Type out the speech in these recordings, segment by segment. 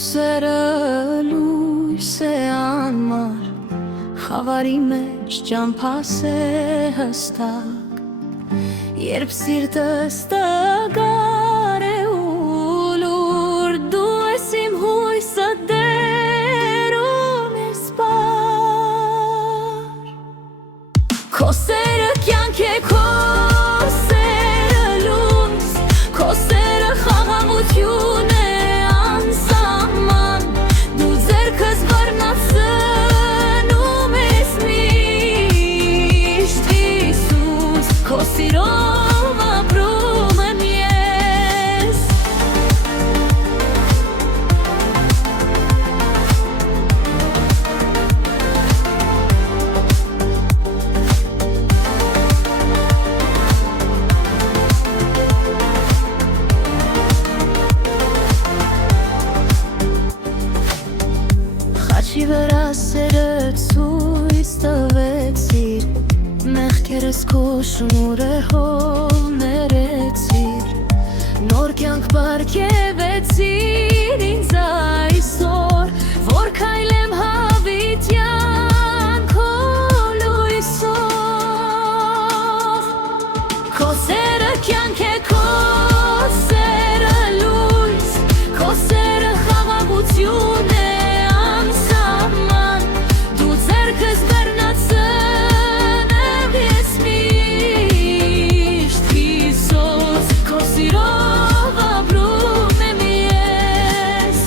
Խոսերը լույս է անմար, խավարի մեջ ճամփաս է հստակ, երբ սիրտս տգար է ու լուր, դու ես իմ հույսը դերում ես պար։ Քո սերը կյանք է, քո սերը լույս, քո սերը խաղաղություն է անսահման, դու ձեռքս բռնացնում ես միշտ, Հիսուս, քո սիրով ապրում եմ ես։ Խաչի վրա սերը ցույց տվեցիր, մեղքերս քո շնորհով ներեցիր, նոր կյանք պարգևեցիր ինձ այսօր, որ քայլեմ հավիտյան քո լույսով։ Քո սերը կյանք է, քո սերը լույս, քո սերը խաղաղություն է անսահման, դու ձեռքս բռնացնում ես միշտ, Հիսուս, քո սիրով ապրում եմ ես։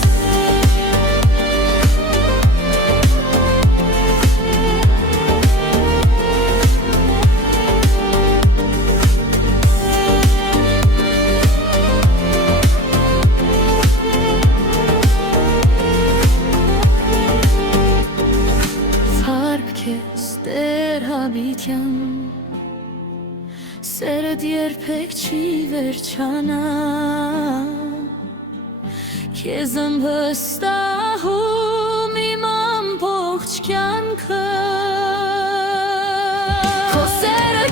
Փառք քեզ Տեր հավիտյան, սերդ երբեք չի վերջանա, քեզ եմ վստահում իմ ամբողջ կյանքը։ Քո սերը